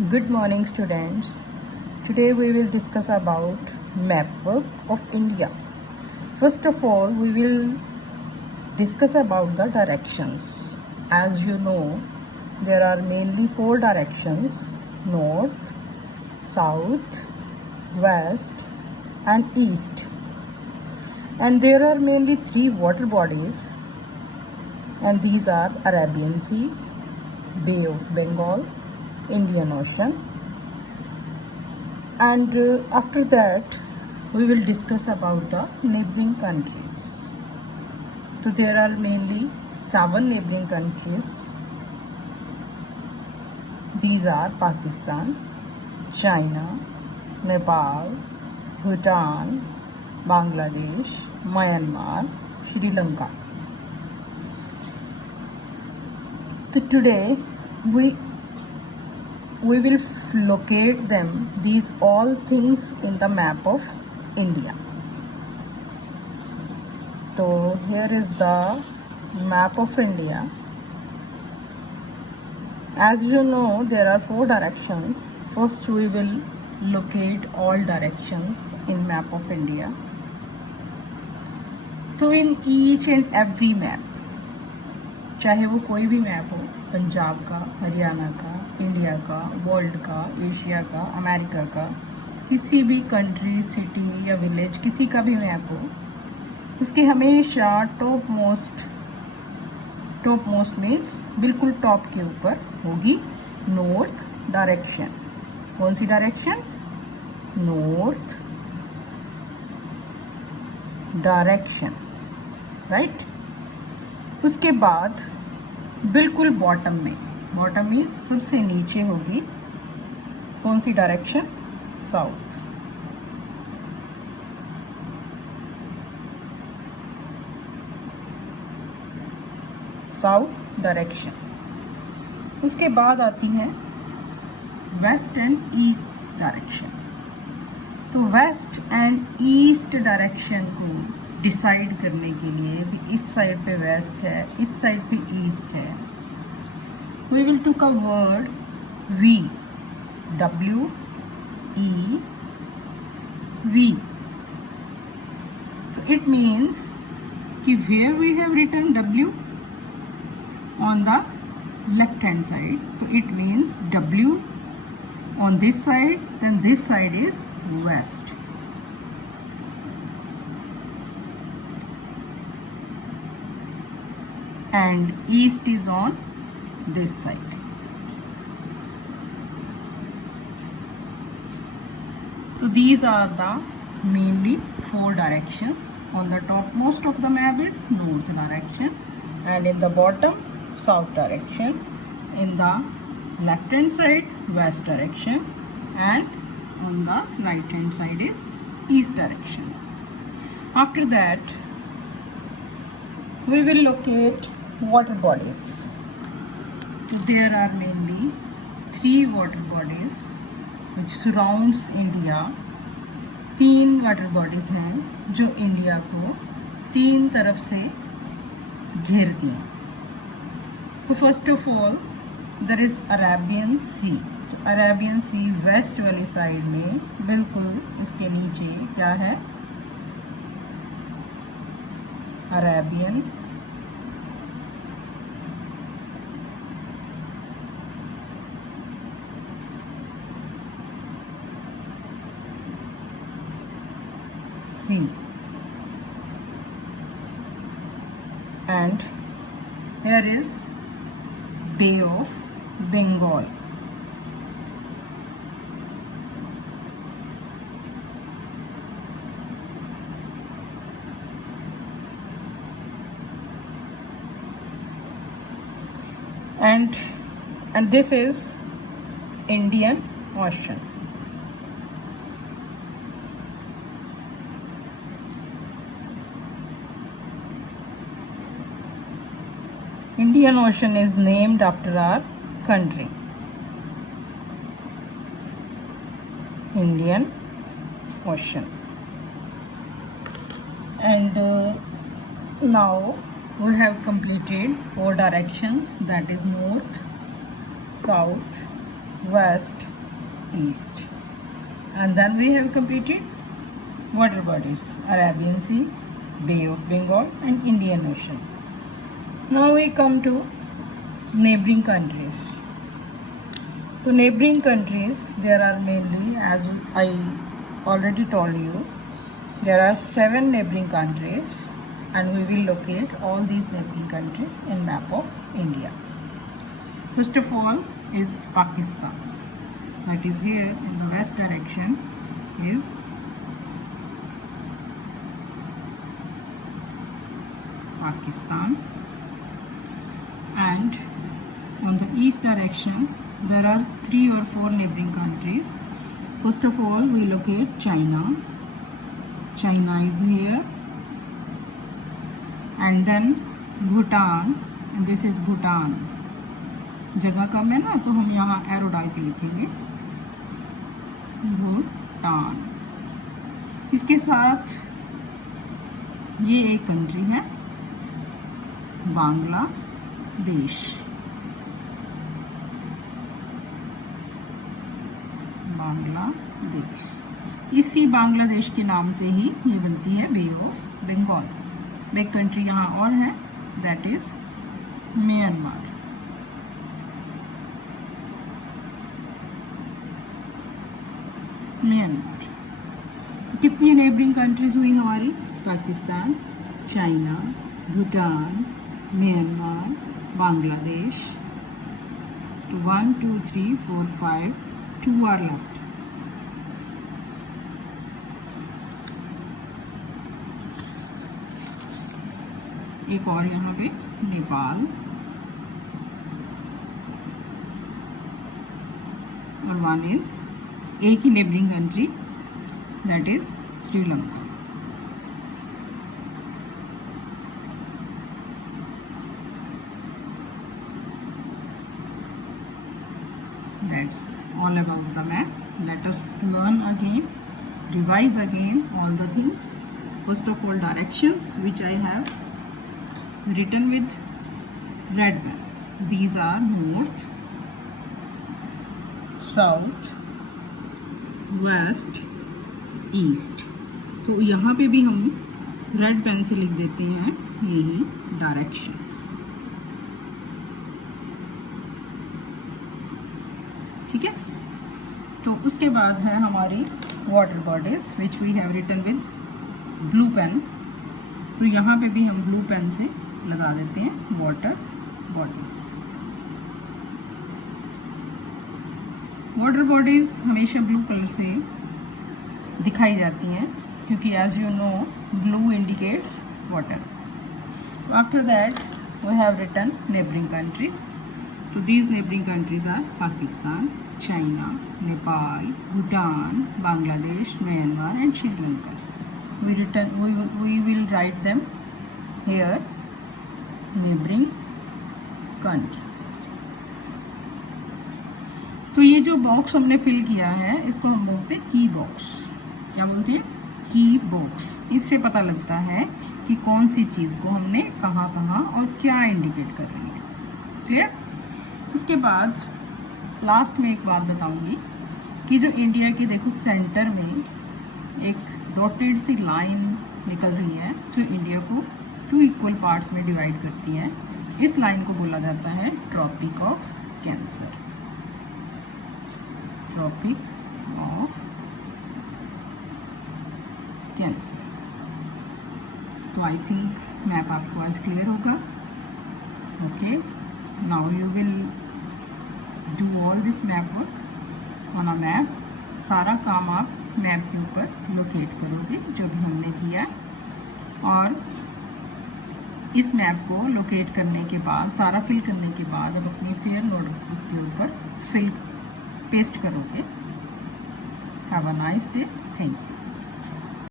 Good morning, students. Today we will discuss about map work of India. First of all, we will discuss about the directions. As you know, there are mainly four directions: north, south, west and east. And there are mainly three water bodies, and these are Arabian Sea, Bay of Bengal, Indian Ocean. And after that we will discuss about the neighboring countries. So there are mainly 7 neighboring countries. These are Pakistan, China, Nepal, Bhutan, Bangladesh, Myanmar, Sri Lanka. So today we will locate them, these all things in the map of India. So here is the map of India. As you know, there are 4 directions. First we will locate all directions in map of India. तो in each and every map, चाहे वो कोई भी मैप हो, पंजाब का, हरियाणा का, इंडिया का, वर्ल्ड का, एशिया का, अमेरिका का, किसी भी कंट्री, सिटी या विलेज, किसी का भी मैप हो, उसके हमेशा टॉप मोस्ट मीन्स बिल्कुल टॉप के ऊपर होगी नॉर्थ डायरेक्शन. कौन सी डायरेक्शन? North direction, right. उसके बाद बिल्कुल बॉटम में सबसे नीचे होगी कौन सी डायरेक्शन? साउथ. South direction. उसके बाद आती है वेस्ट एंड ईस्ट डायरेक्शन. तो वेस्ट एंड ईस्ट डायरेक्शन को डिसाइड करने के लिए भी इस साइड पे वेस्ट है, इस साइड पे ईस्ट है. We will took a word we, WE V. तो इट मीन्स कि where we have written W on the left hand side, so it means W on this side, then this side is west. And east is on this side. So these are the mainly 4 directions. On the topmost of the map is north direction, and in the bottom south direction, in the left hand side west direction, and on the right hand side is east direction. After that we will locate water bodies. There are mainly 3 water bodies which surrounds India. 3 water bodies हैं जो इंडिया को 3 तरफ से घेरती हैं. तो first of all there is Arabian sea. तो Arabian sea west वाली साइड में बिल्कुल इसके नीचे क्या है? Arabian sea. And here is Bay of Bengal. And this is Indian Ocean. Indian Ocean is named after our country. Indian Ocean. And now we have completed 4 directions, that is north, south, west, east. And then we have completed water bodies: Arabian Sea, Bay of Bengal and Indian Ocean. Now we come to neighboring countries. So neighboring countries, there are mainly, as I already told you, there are 7 neighboring countries, and we will locate all these neighboring countries in map of India. First of all is Pakistan. That is here in the west direction is Pakistan, and on the east direction there are 3 or 4 neighboring countries. First of all we locate China. China is here, and then Bhutan, and this is Bhutan. जगह कम है ना, तो हम यहाँ एरो डाल के लिखेंगे भूटान। इसके साथ ये एक कंट्री है बांग्लादेश। बांग्लादेश, इसी बांग्लादेश के नाम से ही ये बनती है बे ऑफ बंगाल। एक कंट्री यहाँ और है, दैट इज म्यांमार। म्यांमार। तो कितनी नेबरिंग कंट्रीज हुई हमारी? पाकिस्तान, चाइना, भूटान, म्यांमार, बांग्लादेश। तो 1 2 3 4 5, 2 आर लेफ्ट। एक और यहाँ पे नेपाल, और 1 इज एक ही neighbouring country, that is Sri Lanka. That's all about the map. Let us learn again, revise again all the things. First of all, directions which I have written with red pen. These are north, south, west, east. तो यहाँ पे भी हम red pen से लिख देते हैं यही डायरेक्शंस। ठीक है, तो उसके बाद है हमारी water bodies which we have written with blue pen. तो यहाँ पे भी हम ब्लू पेन से लगा देते हैं वाटर बॉडीज। वाटर बॉडीज हमेशा ब्लू कलर से दिखाई जाती हैं, क्योंकि as you know blue indicates water. After that we have written neighbouring countries. तो these neighbouring countries are Pakistan, China, Nepal, Bhutan, Bangladesh, Myanmar and Sri Lanka. we will write them here, neighboring country। तो ये जो बॉक्स हमने फिल किया है इसको हम बोलते हैं की बॉक्स। क्या बोलते हैं? की बॉक्स। इससे पता लगता है कि कौन सी चीज़ को हमने कहाँ कहाँ और क्या इंडिकेट कर रही है। क्लियर? उसके बाद लास्ट में एक बात बताऊंगी कि जो इंडिया की देखो सेंटर में एक डॉटेड सी लाइन निकल रही है जो इंडिया को 2 इक्वल पार्ट्स में डिवाइड करती है। इस लाइन को बोला जाता है tropic of cancer. Tropic of cancer. तो आई थिंक मैप आपको आज क्लियर होगा। Okay, now you will do all this map work on a map. सारा काम आप मैप के ऊपर लोकेट करोगे जो भी हमने किया। और इस मैप को लोकेट करने के बाद, सारा फिल करने के बाद अब अपनी फेयर नोटबुक के ऊपर पेस्ट करोगे। Have a nice day. Thank you.